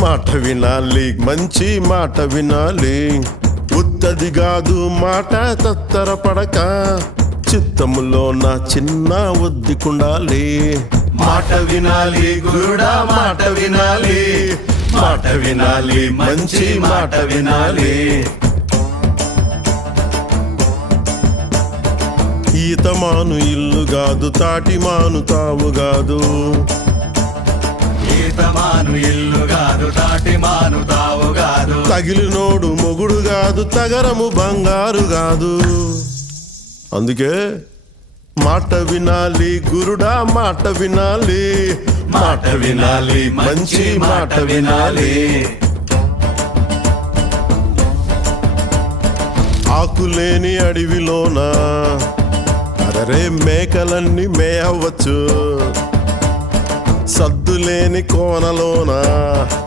మాట వినాలి, మంచి మాట వినాలి. ఉత్తది కాదు మాట తత్తరపడక, చిత్తములో నా చిన్న ఒద్దికుండాలి. మాట వినాలి గురుడా, మాట వినాలి, మాట వినాలి, మంచి మాట వినాలి. ఈతమాను ఇల్లు కాదు, తాటిమాను తావు కాదు. ఈతమాను ఇల్లు కాదు, తాటిమాను తావు కాదు. తగిలినోడు మొగుడు కాదు, తగరము బంగారు కాదు. అందుకే మాట వినాలి గురుడా, మాట వినాలి, మాట వినాలి, మంచి మాట వినాలి. ఆకులేని అడవిలోన అరే మేకలన్నీ మేయవచ్చు. సద్దులేని కోనలోన